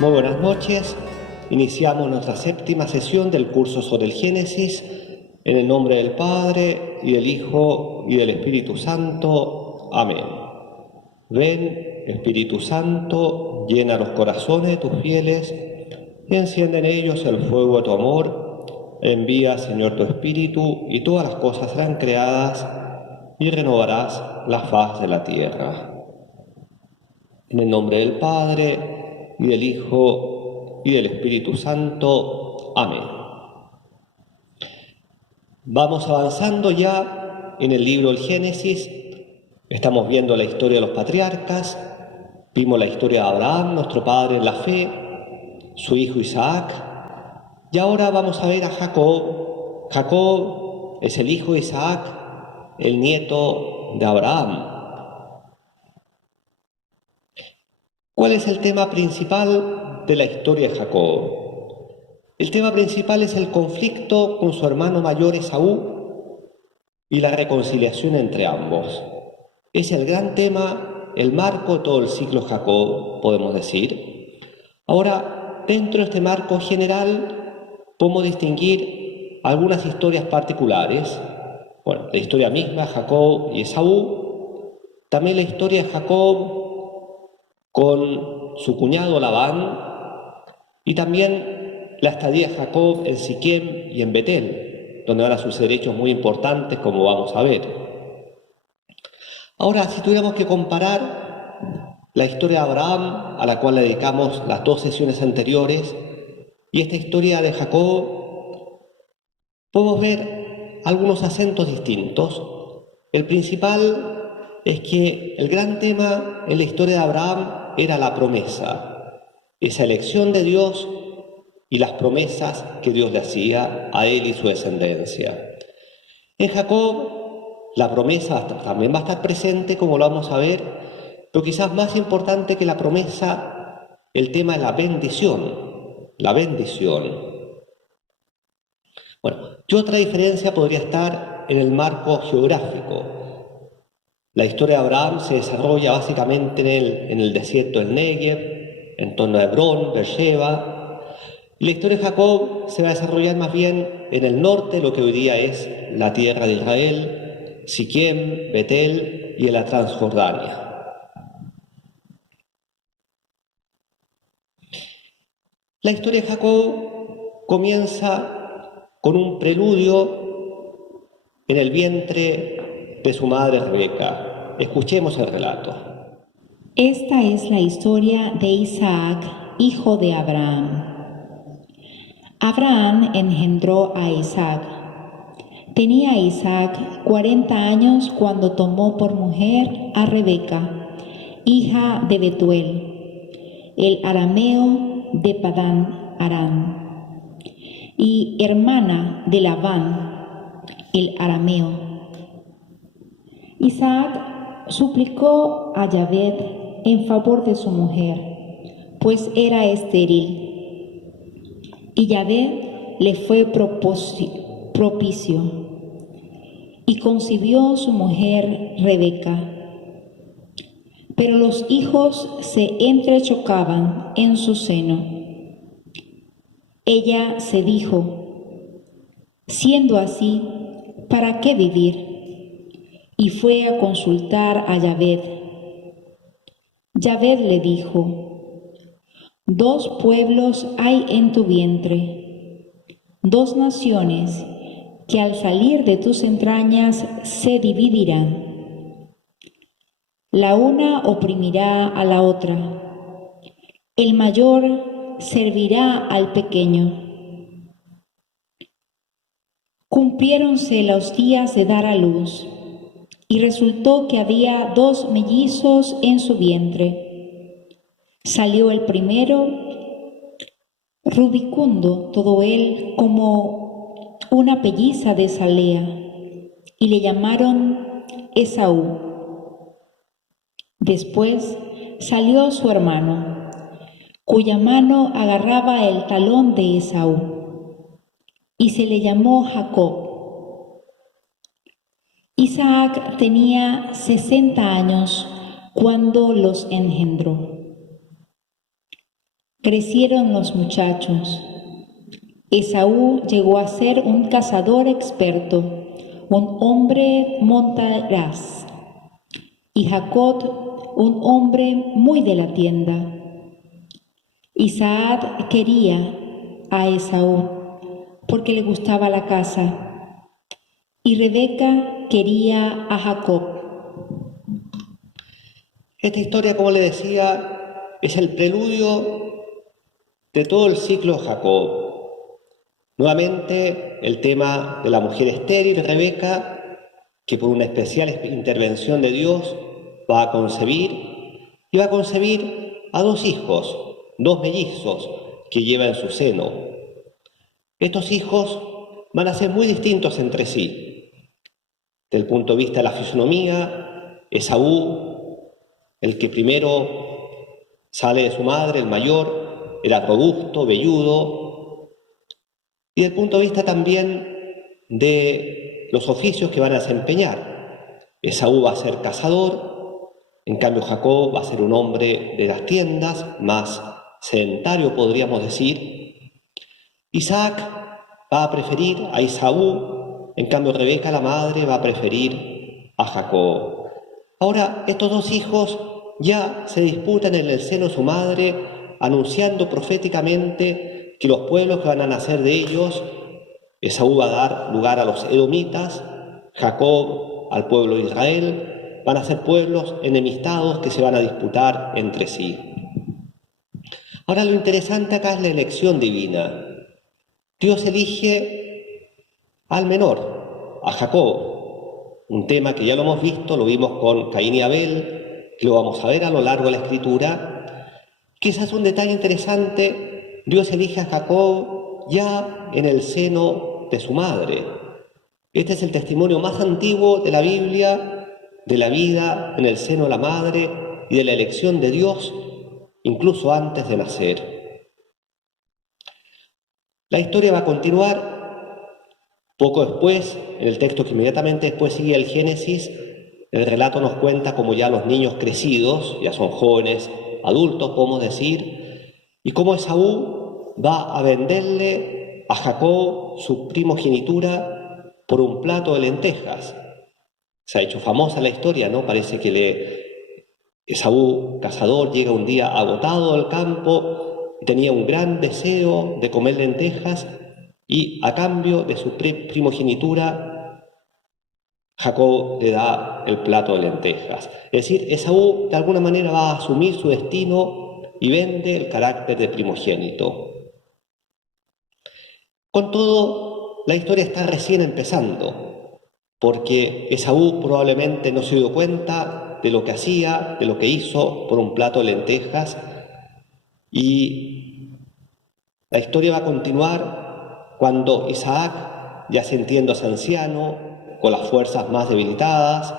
Muy buenas noches. Iniciamos nuestra séptima sesión del curso sobre el Génesis en el nombre del Padre, y del Hijo, y del Espíritu Santo. Amén. Ven, Espíritu Santo, llena los corazones de tus fieles y enciende en ellos el fuego de tu amor. Envía, Señor, tu Espíritu, y todas las cosas serán creadas, y renovarás la faz de la tierra. En el nombre del Padre, y del Hijo, y del Espíritu Santo. Amén. Vamos avanzando ya en el libro del Génesis. Estamos viendo la historia de los patriarcas. Vimos la historia de Abraham, nuestro padre en la fe, su hijo Isaac. Y ahora vamos a ver a Jacob. Jacob es el hijo de Isaac, el nieto de Abraham. ¿Cuál es el tema principal de la historia de Jacob? El tema principal es el conflicto con su hermano mayor Esaú y la reconciliación entre ambos. Es el gran tema, el marco de todo el ciclo Jacob, podemos decir. Ahora, dentro de este marco general, podemos distinguir algunas historias particulares. Bueno, la historia misma, Jacob y Esaú. También la historia de Jacob con su cuñado Labán, y también la estadía de Jacob en Siquem y en Betel, donde van a suceder hechos muy importantes, como vamos a ver. Ahora, si tuviéramos que comparar la historia de Abraham, a la cual le dedicamos las dos sesiones anteriores, y esta historia de Jacob, podemos ver algunos acentos distintos. El principal es que el gran tema en la historia de Abraham era la promesa, esa elección de Dios y las promesas que Dios le hacía a él y su descendencia. En Jacob, la promesa también va a estar presente, como lo vamos a ver, pero quizás más importante que la promesa, el tema de la bendición. La bendición. Bueno, y otra diferencia podría estar en el marco geográfico. La historia de Abraham se desarrolla básicamente en el desierto del Negev, en torno a Hebrón, Beersheba. Y la historia de Jacob se va a desarrollar más bien en el norte, lo que hoy día es la tierra de Israel, Siquem, Betel y en la Transjordania. La historia de Jacob comienza con un preludio en el vientre de su madre Rebeca. Escuchemos el relato. Esta es la historia de Isaac, hijo de Abraham. Abraham engendró a Isaac. Tenía Isaac 40 años cuando tomó por mujer a Rebeca, hija de Betuel, el arameo de Padán Aram, y hermana de Labán, el arameo. Isaac suplicó a Yahvé en favor de su mujer, pues era estéril. Y Yahvé le fue propicio, y concibió su mujer Rebeca. Pero los hijos se entrechocaban en su seno. Ella se dijo: siendo así, ¿para qué vivir? Y fue a consultar a Yahvé. Yahvé le dijo: 2 pueblos hay en tu vientre, 2 naciones que al salir de tus entrañas se dividirán. La una oprimirá a la otra, el mayor servirá al pequeño. Cumpliéronse los días de dar a luz, y resultó que había 2 mellizos en su vientre. Salió el primero, rubicundo todo él como una pelliza de salea, y le llamaron Esaú. Después salió su hermano, cuya mano agarraba el talón de Esaú, y se le llamó Jacob. Isaac tenía 60 años cuando los engendró. Crecieron los muchachos. Esaú llegó a ser un cazador experto, un hombre montaraz, y Jacob un hombre muy de la tienda. Isaac quería a Esaú porque le gustaba la caza, y Rebeca quería a Jacob. Esta historia, como le decía, es el preludio de todo el ciclo de Jacob. Nuevamente, el tema de la mujer estéril, Rebeca, que por una especial intervención de Dios va a concebir, y va a concebir a 2 hijos, 2 mellizos que lleva en su seno. Estos hijos van a ser muy distintos entre sí. Desde el punto de vista de la fisonomía, Esaú, el que primero sale de su madre, el mayor, era robusto, velludo, y desde el punto de vista también de los oficios que van a desempeñar. Esaú va a ser cazador, en cambio Jacob va a ser un hombre de las tiendas, más sedentario podríamos decir. Isaac va a preferir a Esaú, en cambio Rebeca, la madre, va a preferir a Jacob. Ahora, estos 2 hijos ya se disputan en el seno de su madre, anunciando proféticamente que los pueblos que van a nacer de ellos, Esaú va a dar lugar a los edomitas, Jacob al pueblo de Israel, van a ser pueblos enemistados que se van a disputar entre sí. Ahora lo interesante acá es la elección divina. Dios elige al menor, a Jacob, un tema que ya lo hemos visto, lo vimos con Caín y Abel, que lo vamos a ver a lo largo de la Escritura. Quizás un detalle interesante, Dios elige a Jacob ya en el seno de su madre. Este es el testimonio más antiguo de la Biblia, de la vida en el seno de la madre y de la elección de Dios, incluso antes de nacer. La historia va a continuar. Poco después, en el texto que inmediatamente después sigue el Génesis, el relato nos cuenta cómo ya los niños crecidos, ya son jóvenes, adultos, podemos decir, y cómo Esaú va a venderle a Jacob su primogenitura por un plato de lentejas. Se ha hecho famosa la historia, ¿no? Parece que Esaú, cazador, llega un día agotado al campo y tenía un gran deseo de comer lentejas, y a cambio de su primogenitura, Jacob le da el plato de lentejas. Es decir, Esaú de alguna manera va a asumir su destino y vende el carácter de primogénito. Con todo, la historia está recién empezando, porque Esaú probablemente no se dio cuenta de lo que hacía, de lo que hizo por un plato de lentejas, y la historia va a continuar cuando Isaac, ya sintiéndose anciano, con las fuerzas más debilitadas,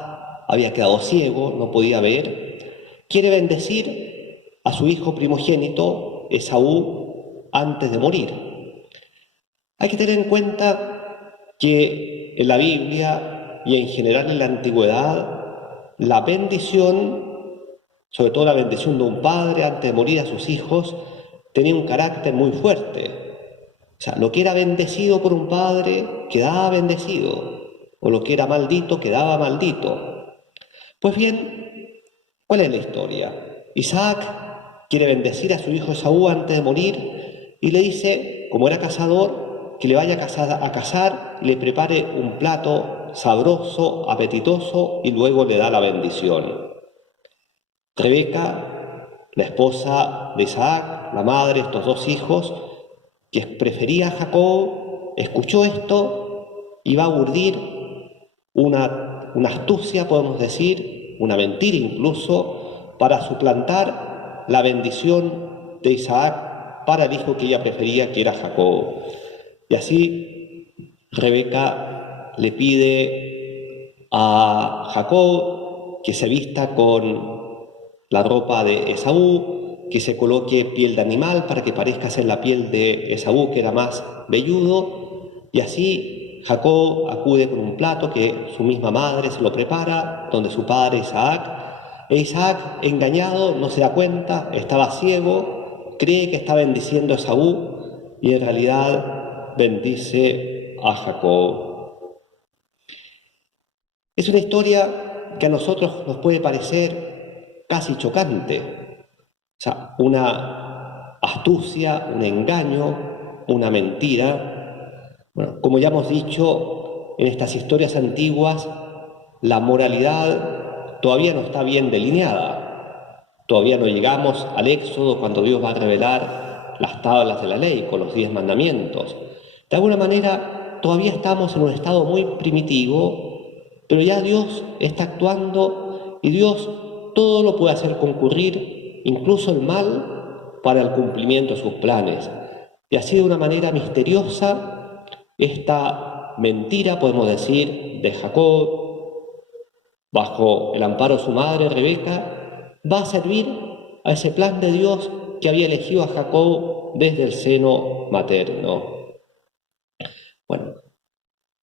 había quedado ciego, no podía ver, quiere bendecir a su hijo primogénito, Esaú, antes de morir. Hay que tener en cuenta que en la Biblia y en general en la antigüedad, la bendición, sobre todo la bendición de un padre antes de morir a sus hijos, tenía un carácter muy fuerte. O sea, lo que era bendecido por un padre quedaba bendecido, o lo que era maldito quedaba maldito. Pues bien, ¿cuál es la historia? Isaac quiere bendecir a su hijo Esaú antes de morir y le dice, como era cazador, que le vaya a cazar y le prepare un plato sabroso, apetitoso, y luego le da la bendición. Rebeca, la esposa de Isaac, la madre de estos 2 hijos, que prefería a Jacob, escuchó esto y va a urdir una astucia, podemos decir, una mentira incluso, para suplantar la bendición de Isaac para el hijo que ella prefería, que era Jacob. Y así Rebeca le pide a Jacob que se vista con la ropa de Esaú, que se coloque piel de animal para que parezca ser la piel de Esaú, que era más velludo, y así Jacob acude con un plato que su misma madre se lo prepara, donde su padre Isaac, engañado, no se da cuenta, estaba ciego, cree que está bendiciendo a Esaú y en realidad bendice a Jacob. Es una historia que a nosotros nos puede parecer casi chocante. O sea, una astucia, un engaño, una mentira. Bueno, como ya hemos dicho, en estas historias antiguas, la moralidad todavía no está bien delineada. Todavía no llegamos al Éxodo cuando Dios va a revelar las tablas de la ley con los 10 mandamientos. De alguna manera, todavía estamos en un estado muy primitivo, pero ya Dios está actuando y Dios todo lo puede hacer concurrir, incluso el mal, para el cumplimiento de sus planes. Y así de una manera misteriosa, esta mentira, podemos decir, de Jacob, bajo el amparo de su madre Rebeca, va a servir a ese plan de Dios que había elegido a Jacob desde el seno materno. Bueno,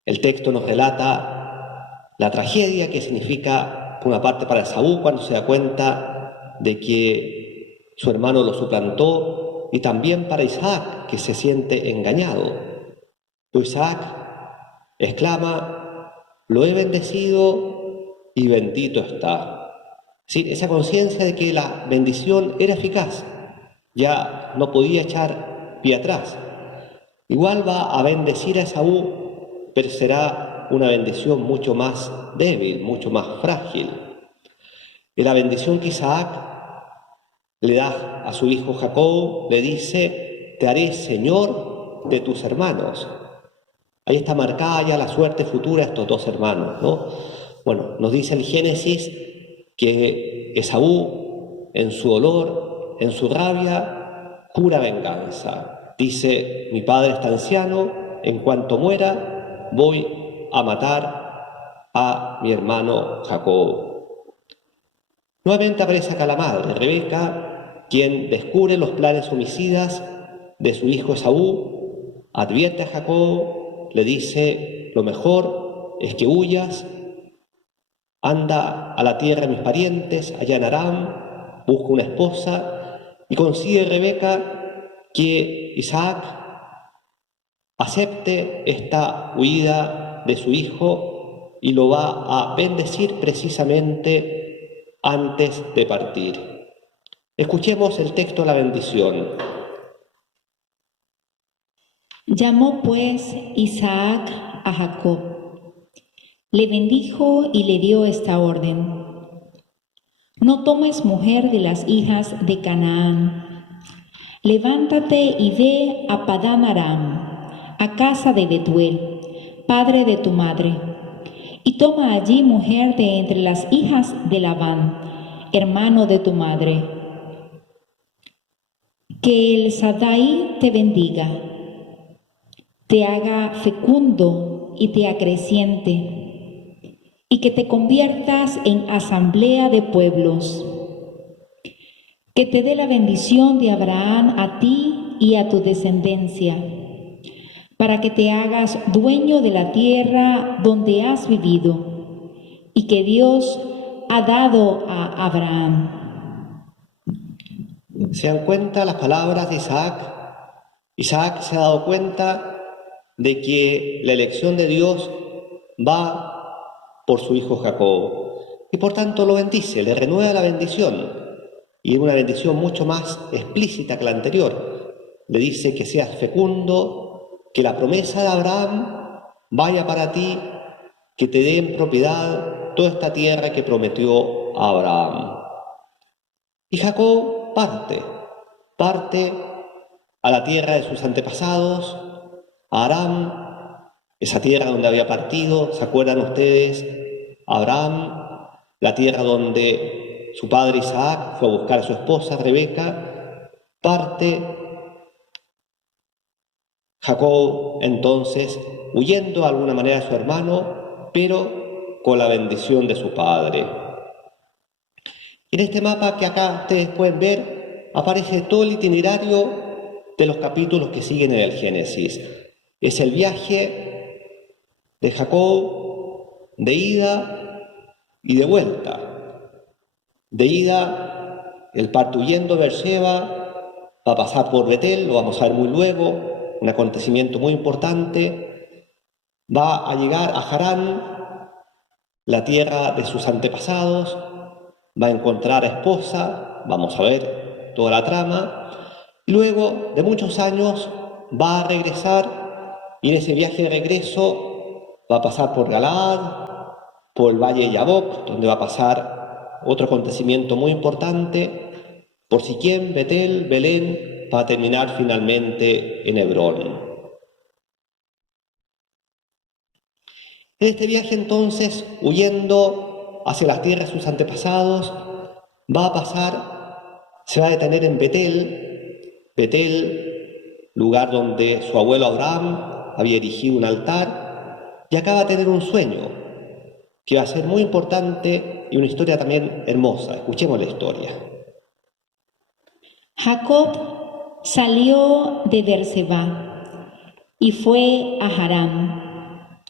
el texto nos relata la tragedia que significa, por una parte, para Esaú cuando se da cuenta de que su hermano lo suplantó, y también para Isaac, que se siente engañado. Pero Isaac exclama: lo he bendecido y bendito está. Es decir, esa conciencia de que la bendición era eficaz, ya no podía echar pie atrás. Igual va a bendecir a Esaú, pero será una bendición mucho más débil, mucho más frágil. Y la bendición que Isaac le da a su hijo Jacob, le dice: te haré señor de tus hermanos. Ahí está marcada ya la suerte futura de estos dos hermanos, ¿no? Bueno, nos dice el Génesis que Esaú, en su dolor, en su rabia, jura venganza. Dice: mi padre está anciano, en cuanto muera, voy a matar a mi hermano Jacob. Nuevamente aparece acá la madre, Rebeca, quien descubre los planes homicidas de su hijo Esaú, advierte a Jacob, le dice: lo mejor es que huyas, anda a la tierra de mis parientes, allá en Aram, busca una esposa, y consigue Rebeca que Isaac acepte esta huida de su hijo y lo va a bendecir precisamente antes de partir. Escuchemos el texto de la bendición. Llamó pues Isaac a Jacob, le bendijo y le dio esta orden: no tomes mujer de las hijas de Canaán. Levántate y ve a Padán Aram, a casa de Betuel, padre de tu madre, y toma allí mujer de entre las hijas de Labán, hermano de tu madre. Que el Sadai te bendiga, te haga fecundo y te acreciente, y que te conviertas en asamblea de pueblos. Que te dé la bendición de Abraham a ti y a tu descendencia, para que te hagas dueño de la tierra donde has vivido y que Dios ha dado a Abraham. ¿Se dan cuenta las palabras de Isaac? Isaac se ha dado cuenta de que la elección de Dios va por su hijo Jacob y por tanto lo bendice, le renueva la bendición, y una bendición mucho más explícita que la anterior. Le dice que seas fecundo, que la promesa de Abraham vaya para ti, que te dé en propiedad toda esta tierra que prometió a Abraham. Y Jacob parte a la tierra de sus antepasados, a Aram, esa tierra donde había partido. ¿Se acuerdan ustedes? Abraham, la tierra donde su padre Isaac fue a buscar a su esposa Rebeca. Parte Jacob entonces, huyendo de alguna manera de su hermano, pero con la bendición de su padre. En este mapa que acá ustedes pueden ver, aparece todo el itinerario de los capítulos que siguen en el Génesis. Es el viaje de Jacob de ida y de vuelta. De ida, él parte huyendo de Beerseba va a pasar por Betel, lo vamos a ver muy luego, un acontecimiento muy importante. Va a llegar a Harán, la tierra de sus antepasados, va a encontrar a esposa, vamos a ver toda la trama. Luego de muchos años va a regresar y en ese viaje de regreso va a pasar por Galaad, por el valle de Yabok, donde va a pasar otro acontecimiento muy importante, por Siquem, Betel, Belén, para terminar finalmente en Hebrón. En este viaje entonces, huyendo hacia las tierras de sus antepasados, va a pasar, se va a detener en Betel, lugar donde su abuelo Abraham había erigido un altar, y acá va a tener un sueño, que va a ser muy importante y una historia también hermosa. Escuchemos la historia. Jacob salió de Berseba y fue a Harán.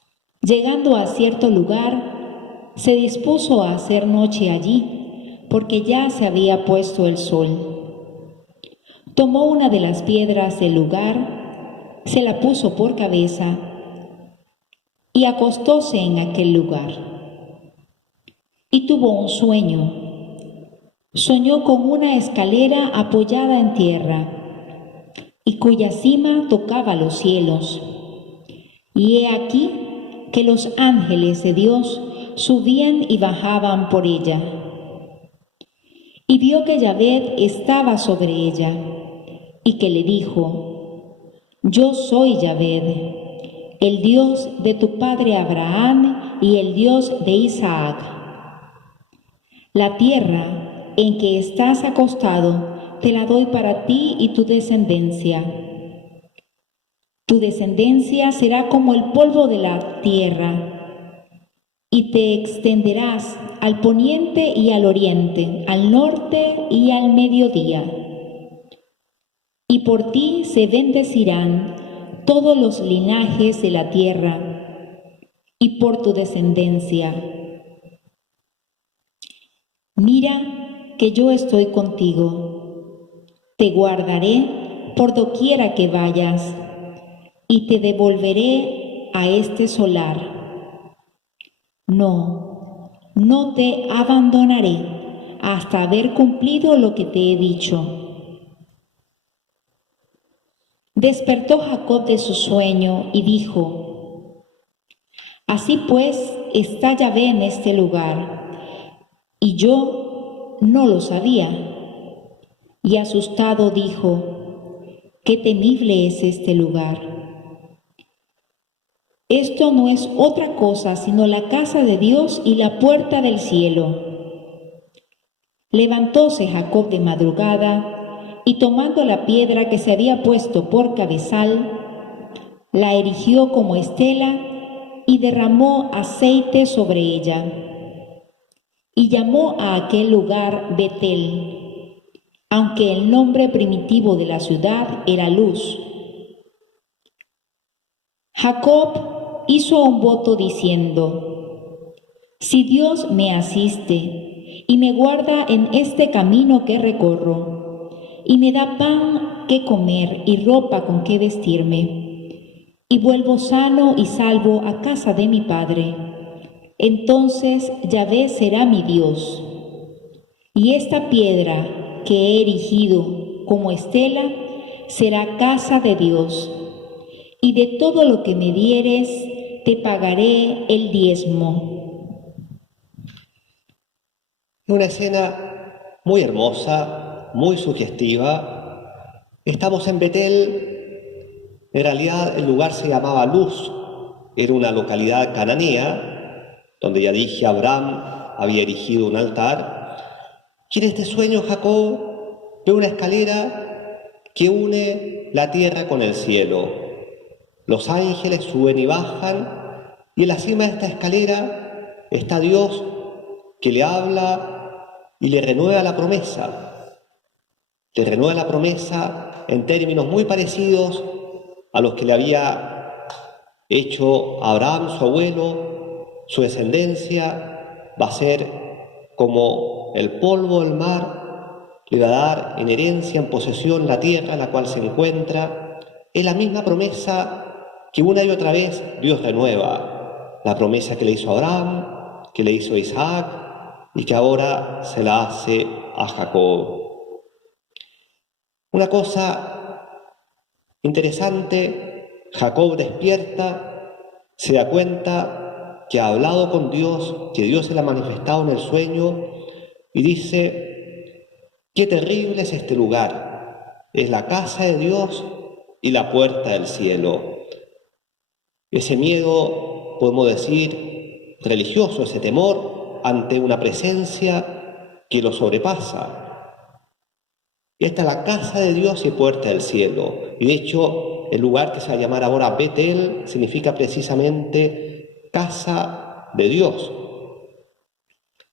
Llegando a cierto lugar, se dispuso a hacer noche allí, porque ya se había puesto el sol. Tomó una de las piedras del lugar, se la puso por cabeza y acostóse en aquel lugar. Y tuvo un sueño. Soñó con una escalera apoyada en tierra y cuya cima tocaba los cielos. Y he aquí que los ángeles de Dios subían y bajaban por ella. Y vio que Yahvé estaba sobre ella y que le dijo: Yo soy Yahvé, el Dios de tu padre Abraham y el Dios de Isaac. La tierra en que estás acostado te la doy para ti y tu descendencia. Tu descendencia será como el polvo de la tierra, y te extenderás al poniente y al oriente, al norte y al mediodía. Y por ti se bendecirán todos los linajes de la tierra, y por tu descendencia. Mira que yo estoy contigo, te guardaré por doquiera que vayas, y te devolveré a este solar. No te abandonaré hasta haber cumplido lo que te he dicho. Despertó Jacob de su sueño y dijo: Así pues está Yahvé en este lugar, y yo no lo sabía. Y asustado dijo: Qué temible es este lugar. Esto no es otra cosa sino la casa de Dios y la puerta del cielo. Levantóse Jacob de madrugada y tomando la piedra que se había puesto por cabezal, la erigió como estela y derramó aceite sobre ella. Y llamó a aquel lugar Betel, aunque el nombre primitivo de la ciudad era Luz. Jacob hizo un voto diciendo: Si Dios me asiste y me guarda en este camino que recorro, y me da pan que comer y ropa con que vestirme, y vuelvo sano y salvo a casa de mi padre, entonces Yahvé será mi Dios. Y esta piedra que he erigido como estela será casa de Dios, y de todo lo que me dieres te pagaré el diezmo. Una escena muy hermosa, muy sugestiva. Estamos en Betel. En realidad el lugar se llamaba Luz, era una localidad cananea, donde ya dije Abraham había erigido un altar. Y en este sueño Jacob ve una escalera que une la tierra con el cielo. Los ángeles suben y bajan, y en la cima de esta escalera está Dios que le habla y le renueva la promesa. Le renueva la promesa en términos muy parecidos a los que le había hecho Abraham, su abuelo. Su descendencia va a ser como el polvo del mar, le va a dar en herencia, en posesión, la tierra en la cual se encuentra. Es la misma promesa que una y otra vez Dios renueva. La promesa que le hizo a Abraham, que le hizo a Isaac y que ahora se la hace a Jacob. Una cosa interesante, Jacob despierta, se da cuenta que ha hablado con Dios, que Dios se le ha manifestado en el sueño y dice: qué terrible es este lugar, es la casa de Dios y la puerta del cielo. Ese miedo, podemos decir, religioso, ese temor ante una presencia que lo sobrepasa. Esta es la casa de Dios y puerta del cielo. Y de hecho, el lugar que se va a llamar ahora Betel significa precisamente casa de Dios.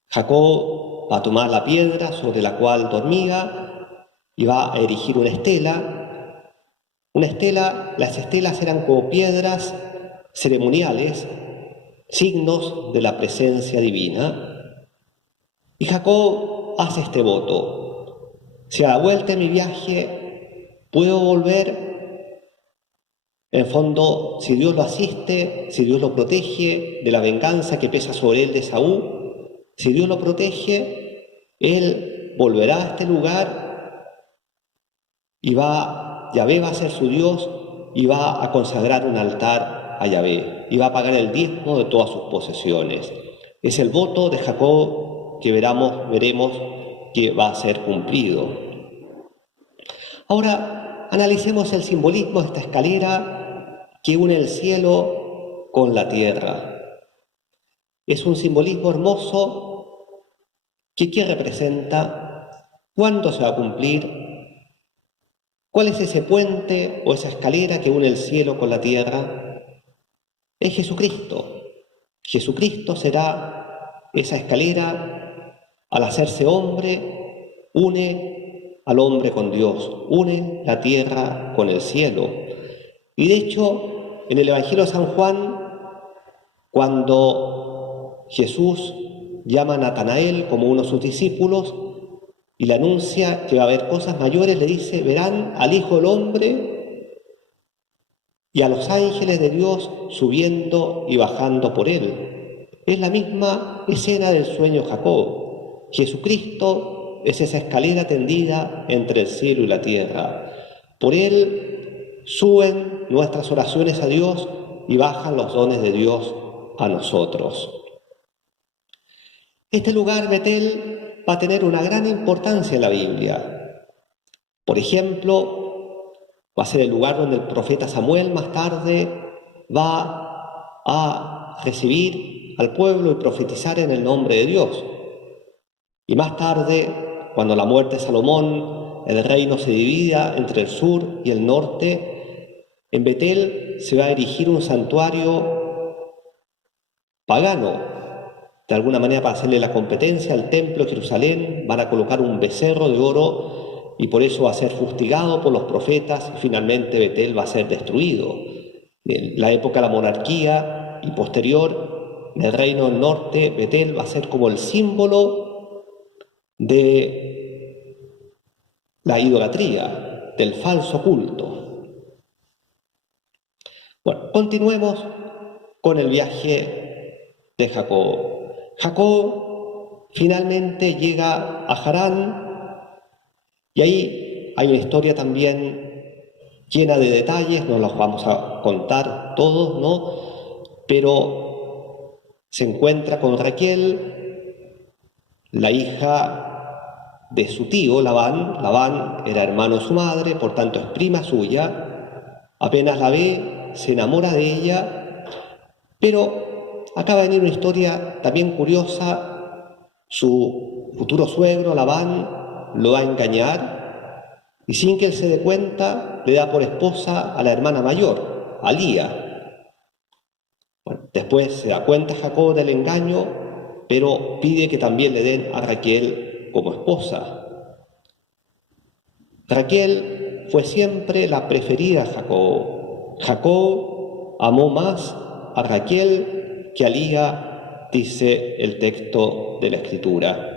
Jacob va a tomar la piedra sobre la cual dormía y va a erigir una estela. Una estela, las estelas eran como piedras ceremoniales, signos de la presencia divina. Y Jacob hace este voto: si a la vuelta de mi viaje puedo volver, en el fondo, si Dios lo asiste, si Dios lo protege de la venganza que pesa sobre él de Esaú, si Dios lo protege, él volverá a este lugar y Yahvé va a ser su Dios y va a consagrar un altar a Yahvé y va a pagar el diezmo de todas sus posesiones. Es el voto de Jacob que veremos que va a ser cumplido. Ahora analicemos el simbolismo de esta escalera que une el cielo con la tierra. Es un simbolismo hermoso que ¿qué representa? ¿Cuándo se va a cumplir? ¿Cuál es ese puente o esa escalera que une el cielo con la tierra? Es Jesucristo. Jesucristo será esa escalera. Al hacerse hombre, une al hombre con Dios, une la tierra con el cielo. Y de hecho, en el Evangelio de San Juan, cuando Jesús llama a Natanael como uno de sus discípulos y le anuncia que va a haber cosas mayores, le dice: verán al Hijo del Hombre y a los ángeles de Dios subiendo y bajando por él. Es la misma escena del sueño de Jacob. Jesucristo es esa escalera tendida entre el cielo y la tierra. Por él suben nuestras oraciones a Dios y bajan los dones de Dios a nosotros. Este lugar, Betel, va a tener una gran importancia en la Biblia. Por ejemplo, va a ser el lugar donde el profeta Samuel más tarde va a recibir al pueblo y profetizar en el nombre de Dios. Y más tarde, cuando la muerte de Salomón, el reino se divida entre el sur y el norte, en Betel se va a erigir un santuario pagano. De alguna manera, para hacerle la competencia al templo de Jerusalén, van a colocar un becerro de oro y por eso va a ser fustigado por los profetas y finalmente Betel va a ser destruido. En la época de la monarquía y posterior del reino del norte, Betel va a ser como el símbolo de la idolatría, del falso culto. Bueno, continuemos con el viaje de Jacob. Jacob finalmente llega a Harán y ahí hay una historia también llena de detalles, no los vamos a contar todos, ¿no? Pero se encuentra con Raquel, la hija de su tío Labán. Labán era hermano de su madre, por tanto es prima suya. Apenas la ve, se enamora de ella, pero acaba de venir una historia también curiosa. Su futuro suegro, Labán, lo va a engañar y sin que él se dé cuenta, le da por esposa a la hermana mayor, a Lía. Bueno, después se da cuenta Jacob del engaño, pero pide que también le den a Raquel como esposa. Raquel fue siempre la preferida de Jacob. Jacob amó más a Raquel que a Lía, dice el texto de la Escritura.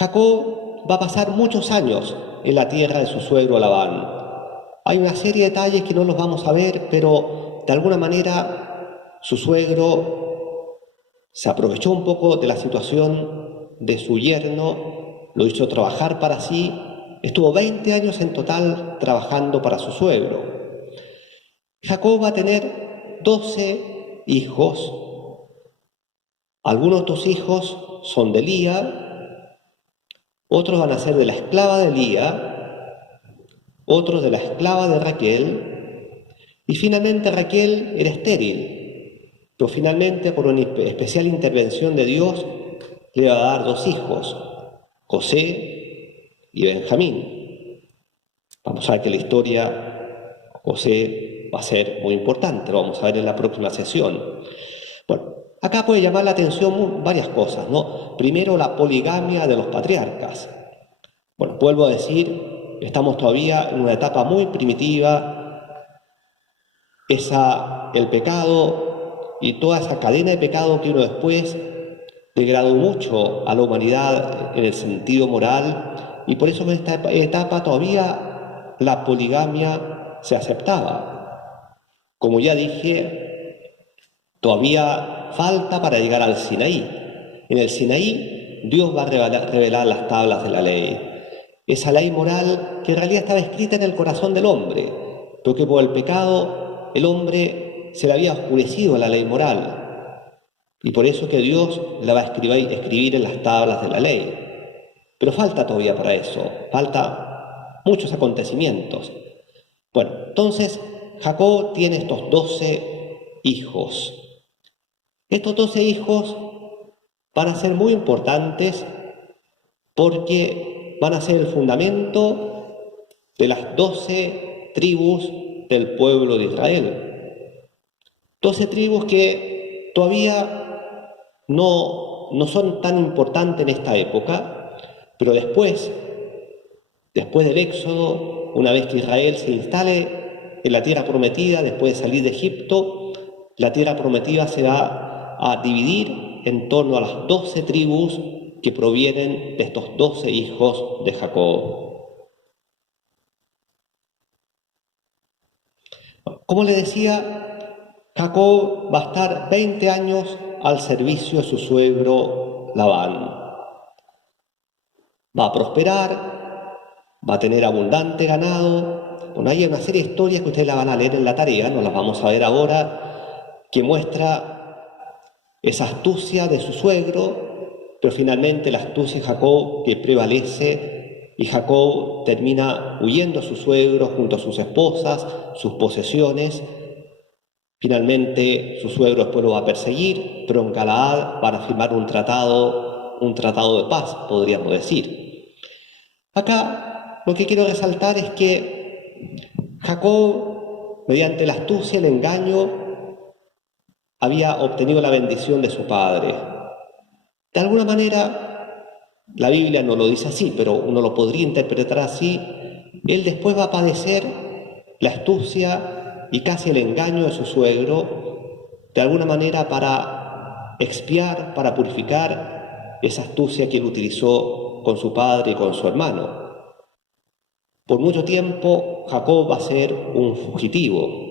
Jacob va a pasar muchos años en la tierra de su suegro Labán. Hay una serie de detalles que no los vamos a ver, pero de alguna manera su suegro se aprovechó un poco de la situación de su yerno, lo hizo trabajar para sí, estuvo 20 años en total trabajando para su suegro. Jacob va a tener 12 hijos. Algunos de estos hijos son de Lía, otros van a ser de la esclava de Lía, otros de la esclava de Raquel, y finalmente Raquel era estéril, pero finalmente por una especial intervención de Dios le va a dar 2 hijos, José y Benjamín. Vamos a ver que la historia José va a ser muy importante, lo vamos a ver en la próxima sesión. Bueno, acá puede llamar la atención varias cosas, ¿no? Primero, la poligamia de los patriarcas. Bueno, vuelvo a decir, estamos todavía en una etapa muy primitiva. El pecado y toda esa cadena de pecado que vino después degradó mucho a la humanidad en el sentido moral, y por eso en esta etapa todavía la poligamia se aceptaba. Como ya dije, todavía falta para llegar al Sinaí. En el Sinaí, Dios va a revelar las tablas de la ley. Esa ley moral que en realidad estaba escrita en el corazón del hombre, pero que por el pecado el hombre se le había oscurecido la ley moral. Y por eso que Dios la va a escribir en las tablas de la ley. Pero falta todavía para eso, falta muchos acontecimientos. Bueno, entonces Jacob tiene estos 12 hijos. Estos 12 hijos van a ser muy importantes porque van a ser el fundamento de las 12 tribus del pueblo de Israel. 12 tribus que todavía no son tan importantes en esta época, pero después del Éxodo, una vez que Israel se instale en la tierra prometida, después de salir de Egipto, la tierra prometida se va a dividir en torno a las 12 tribus que provienen de estos 12 hijos de Jacob. Como le decía, Jacob va a estar 20 años al servicio de su suegro Labán. Va a prosperar, va a tener abundante ganado. Bueno, hay una serie de historias que ustedes la van a leer en la tarea, no las vamos a ver ahora, que muestra esa astucia de su suegro, pero finalmente la astucia de Jacob que prevalece, y Jacob termina huyendo a su suegro junto a sus esposas, sus posesiones. Finalmente su suegro después lo va a perseguir, pero en Galaad van a firmar un tratado de paz, podríamos decir. Acá lo que quiero resaltar es que Jacob, mediante la astucia y el engaño, había obtenido la bendición de su padre. De alguna manera, la Biblia no lo dice así, pero uno lo podría interpretar así. Él después va a padecer la astucia y casi el engaño de su suegro, de alguna manera para expiar, para purificar esa astucia que él utilizó con su padre y con su hermano. Por mucho tiempo, Jacob va a ser un fugitivo.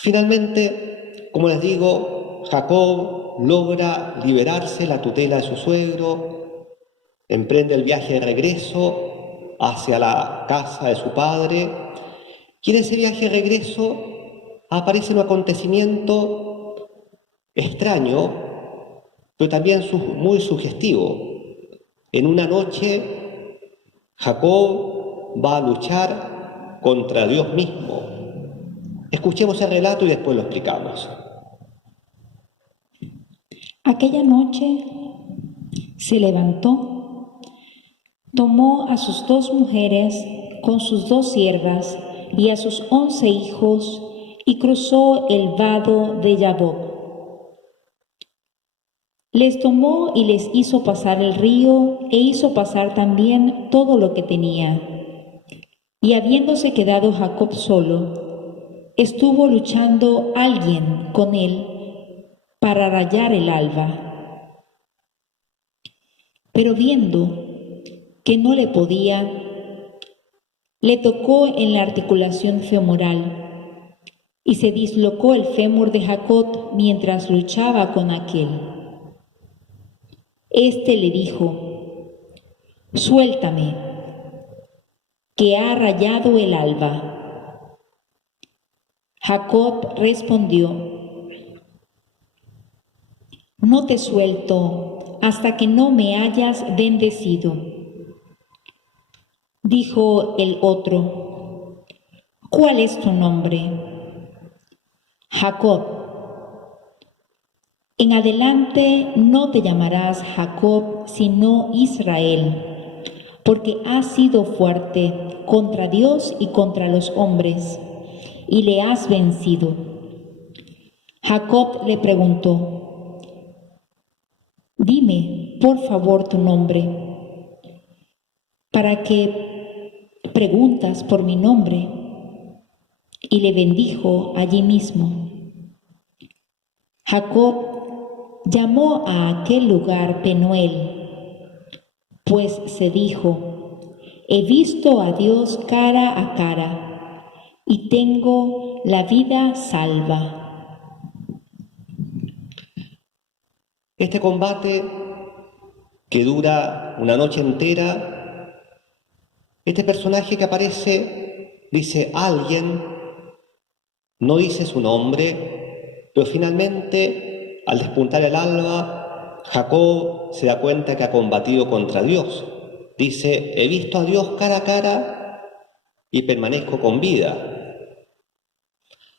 Finalmente, como les digo, Jacob logra liberarse de la tutela de su suegro, emprende el viaje de regreso hacia la casa de su padre, y en ese viaje de regreso aparece un acontecimiento extraño, pero también muy sugestivo. En una noche, Jacob va a luchar contra Dios mismo. Escuchemos el relato y después lo explicamos. Aquella noche se levantó, tomó a sus 2 mujeres con sus 2 siervas y a sus 11 hijos y cruzó el vado de Jaboc. Les tomó y les hizo pasar el río e hizo pasar también todo lo que tenía. Y habiéndose quedado Jacob solo, estuvo luchando alguien con él para rayar el alba. Pero viendo que no le podía, le tocó en la articulación femoral y se dislocó el fémur de Jacob mientras luchaba con aquel. Este le dijo: «Suéltame, que ha rayado el alba». Jacob respondió: «No te suelto hasta que no me hayas bendecido». Dijo el otro: «¿Cuál es tu nombre?» «Jacob». «En adelante no te llamarás Jacob, sino Israel, porque has sido fuerte contra Dios y contra los hombres, y le has vencido». Jacob le preguntó: «Dime, por favor, tu nombre. ¿Para qué preguntas por mi nombre?». Y le bendijo allí mismo. Jacob llamó a aquel lugar Penuel, pues se dijo: «He visto a Dios cara a cara, y tengo la vida salva». Este combate que dura una noche entera, este personaje que aparece dice alguien, no dice su nombre, pero finalmente, al despuntar el alba, Jacob se da cuenta que ha combatido contra Dios. Dice: «He visto a Dios cara a cara y permanezco con vida».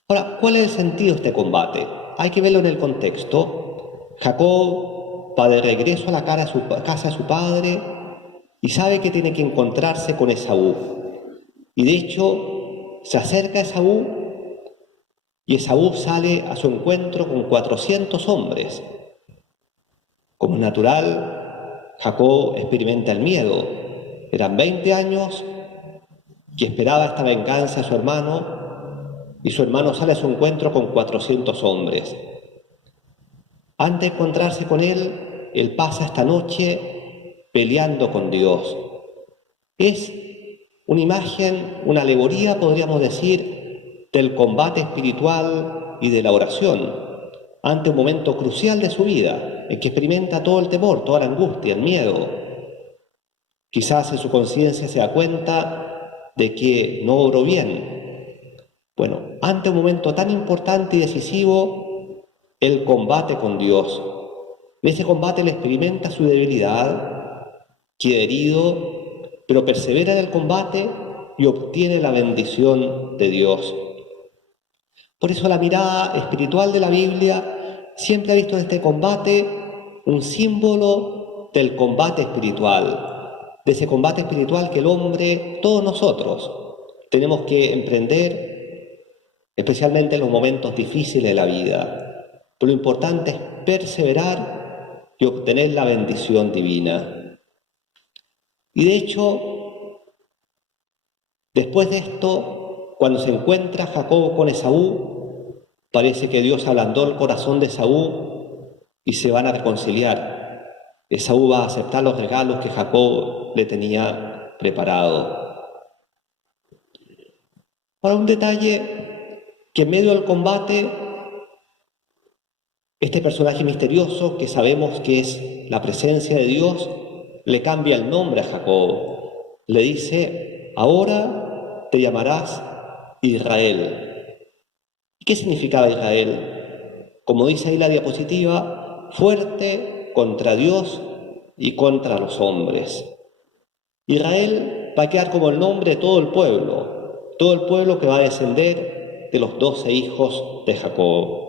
Ahora, ¿cuál es el sentido de este combate? Hay que verlo en el contexto. Jacob va de regreso a la casa de su padre y sabe que tiene que encontrarse con Esaú. Y de hecho, se acerca a Esaú y Esaú sale a su encuentro con 400 hombres. Como es natural, Jacob experimenta el miedo. Eran 20 años y esperaba esta venganza a su hermano, y su hermano sale a su encuentro con 400 hombres. Antes de encontrarse con él pasa esta noche peleando con Dios. Es una imagen, una alegoría, podríamos decir, del combate espiritual y de la oración, ante un momento crucial de su vida, en que experimenta todo el temor, toda la angustia, el miedo. Quizás en su conciencia se da cuenta de que no obró bien. Bueno, ante un momento tan importante y decisivo, él combate con Dios. En ese combate él experimenta su debilidad, queda herido, pero persevera en el combate y obtiene la bendición de Dios. Por eso la mirada espiritual de la Biblia siempre ha visto en este combate un símbolo del combate espiritual, de ese combate espiritual que el hombre, todos nosotros, tenemos que emprender, especialmente en los momentos difíciles de la vida. Pero lo importante es perseverar y obtener la bendición divina. Y de hecho, después de esto, cuando se encuentra Jacob con Esaú, parece que Dios ablandó el corazón de Esaú y se van a reconciliar. Esaú va a aceptar los regalos que Jacob le tenía preparado. Ahora, un detalle, que en medio del combate, este personaje misterioso, que sabemos que es la presencia de Dios, le cambia el nombre a Jacob. Le dice: «Ahora te llamarás Israel». ¿Y qué significaba Israel? Como dice ahí la diapositiva, fuerte contra Dios y contra los hombres. Israel va a quedar como el nombre de todo el pueblo que va a descender de los 12 hijos de Jacob.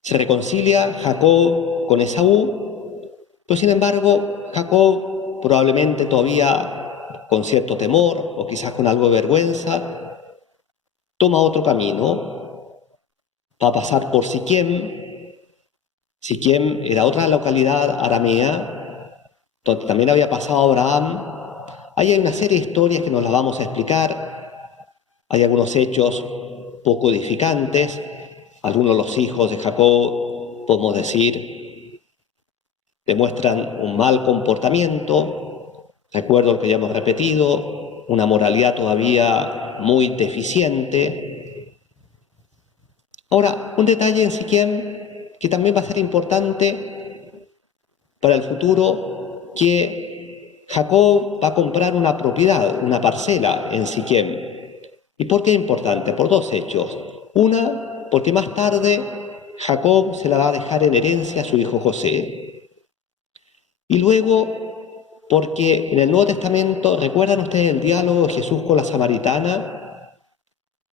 Se reconcilia Jacob con Esaú, pero sin embargo Jacob, probablemente todavía con cierto temor o quizás con algo de vergüenza, toma otro camino. Va a pasar por Siquem. Siquem era otra localidad aramea donde también había pasado Abraham. Ahí hay una serie de historias que nos las vamos a explicar. Hay algunos hechos poco edificantes. Algunos de los hijos de Jacob, podemos decir, demuestran un mal comportamiento. Recuerdo lo que ya hemos repetido, una moralidad todavía muy deficiente. Ahora, un detalle en Siquem que también va a ser importante para el futuro, que Jacob va a comprar una propiedad, una parcela en Siquem. ¿Y por qué es importante? Por dos hechos. Una, porque más tarde Jacob se la va a dejar en herencia a su hijo José. Y luego, porque en el Nuevo Testamento, ¿recuerdan ustedes el diálogo de Jesús con la samaritana?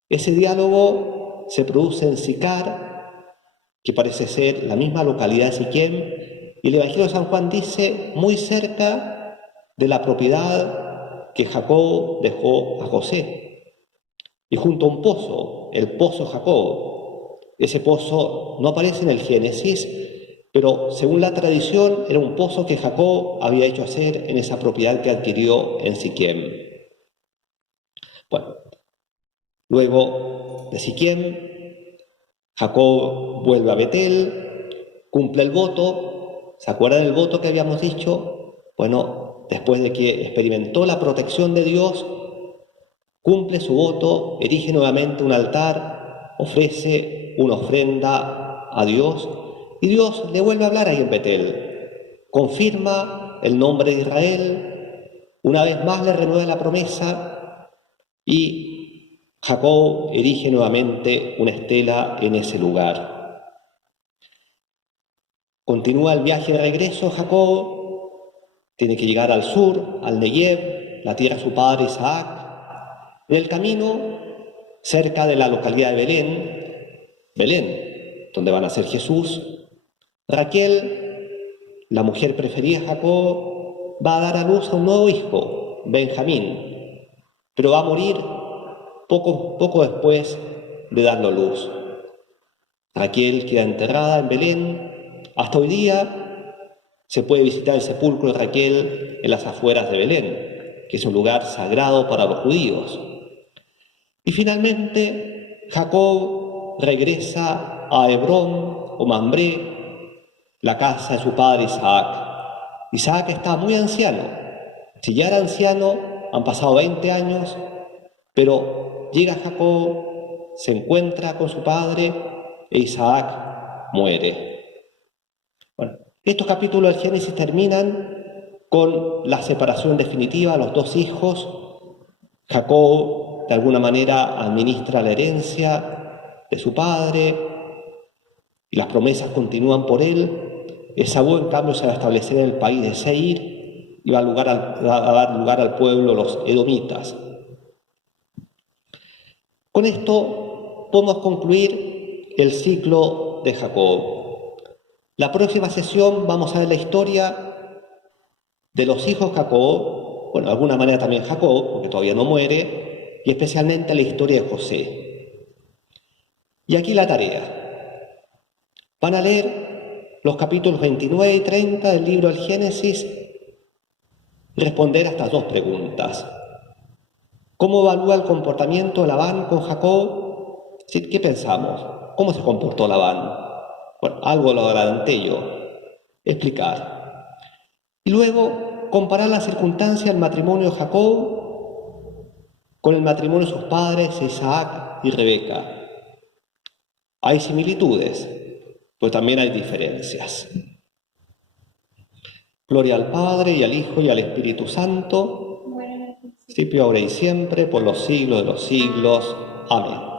Ese diálogo se produce en Sicar, que parece ser la misma localidad de Siquem, y el Evangelio de San Juan dice muy cerca de la propiedad que Jacob dejó a José. Y junto a un pozo, el pozo Jacob. Ese pozo no aparece en el Génesis, pero según la tradición era un pozo que Jacob había hecho hacer en esa propiedad que adquirió en Siquem. Bueno, luego de Siquem, Jacob vuelve a Betel, cumple el voto. ¿Se acuerdan del voto que habíamos dicho? Bueno, después de que experimentó la protección de Dios, cumple su voto, erige nuevamente un altar, ofrece una ofrenda a Dios y Dios le vuelve a hablar ahí en Betel. Confirma el nombre de Israel, una vez más le renueva la promesa y Jacob erige nuevamente una estela en ese lugar. Continúa el viaje de regreso Jacob, tiene que llegar al sur, al Negev, la tierra de su padre Isaac. En el camino, cerca de la localidad de Belén, donde va a nacer Jesús, Raquel, la mujer preferida de Jacob, va a dar a luz a un nuevo hijo, Benjamín, pero va a morir poco después de darlo a luz. Raquel queda enterrada en Belén. Hasta hoy día se puede visitar el sepulcro de Raquel en las afueras de Belén, que es un lugar sagrado para los judíos. Y finalmente Jacob regresa a Hebrón o Mambré, la casa de su padre Isaac. Isaac está muy anciano. Si ya era anciano, han pasado 20 años, pero llega Jacob, se encuentra con su padre e Isaac muere. Bueno, estos capítulos del Génesis terminan con la separación definitiva de los dos hijos. Jacob, de alguna manera, administra la herencia de su padre y las promesas continúan por él. Esaú, en cambio, se va a establecer en el país de Seir y va a dar lugar al pueblo, los edomitas. Con esto podemos concluir el ciclo de Jacob. La próxima sesión vamos a ver la historia de los hijos de Jacob, bueno, de alguna manera también Jacob, porque todavía no muere, y especialmente la historia de José. Y aquí la tarea. Van a leer los capítulos 29 y 30 del libro del Génesis y responder a estas dos preguntas. ¿Cómo evalúa el comportamiento de Labán con Jacob? ¿Sí? ¿Qué pensamos? ¿Cómo se comportó Labán? Bueno, algo lo adelanté yo. Explicar. Y luego, comparar las circunstancias del matrimonio de Jacob con el matrimonio de sus padres, Isaac y Rebeca. Hay similitudes, pero también hay diferencias. Gloria al Padre, y al Hijo, y al Espíritu Santo, principio, ahora y siempre, por los siglos de los siglos. Amén.